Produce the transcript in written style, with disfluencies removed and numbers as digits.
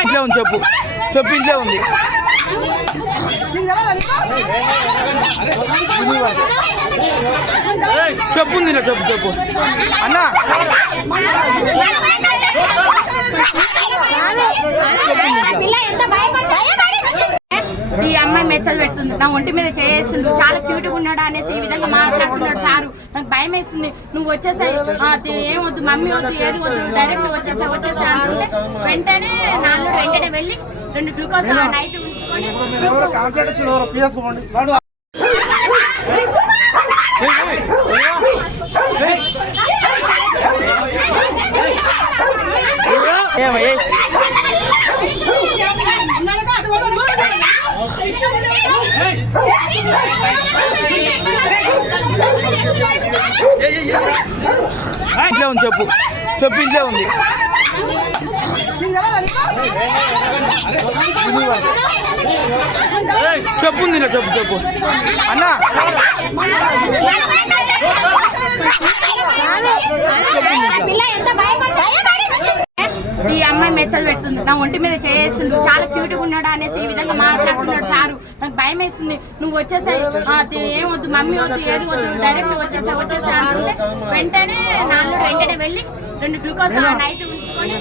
ఇంట్లో ఉంది చెప్పు చెప్పు ఇంట్లో ఉంది చెప్పు ఉంది చెప్పు చెప్పు అన్నా ఈ అమ్మాయి మెసేజ్ పెడుతుంది, నా ఒంటి మీద చేస్తుండు, చాలా క్యూట్ గా ఉన్నాడు అనేసి ఈ విధంగా మాట్లాడుతున్నాడు. సారు నాకు భయం వేస్తుంది, నువ్వు వచ్చేసాయి ఏమొద్దు మమ్మీ వద్దు ఏది వద్దు డైరెక్ట్ వచ్చేసా అంటే వెంటనే నాలుగు వెంటనే వెళ్ళి 2 గ్లూకోజ్ నైట్ ఉంచుకొని ఇంట్లో ఉంది చెప్పు చెప్పు ఇంట్లో ఉంది చెప్పు ఉంది చెప్పు చెప్పు అన్నా ఈ అమ్మాయి మెసేజ్ పెడుతుంది, నా ఒంటి మీద చేస్తుండు, చాలా క్యూట్ గా ఉన్నాడు అనేసి ఈ విధంగా మాట్లాడుతున్నాడు. సారు నాకు భయం వేస్తుంది, నువ్వు వచ్చేసాయి ఏమొద్దు మమ్మీ వద్దు ఏది వద్దు డైరెక్ట్ వచ్చేసా అంటే వెంటనే నాలుగు వెంటనే వెళ్ళి 2 గ్లూకోజ్ నైట్ ఉంచుకొని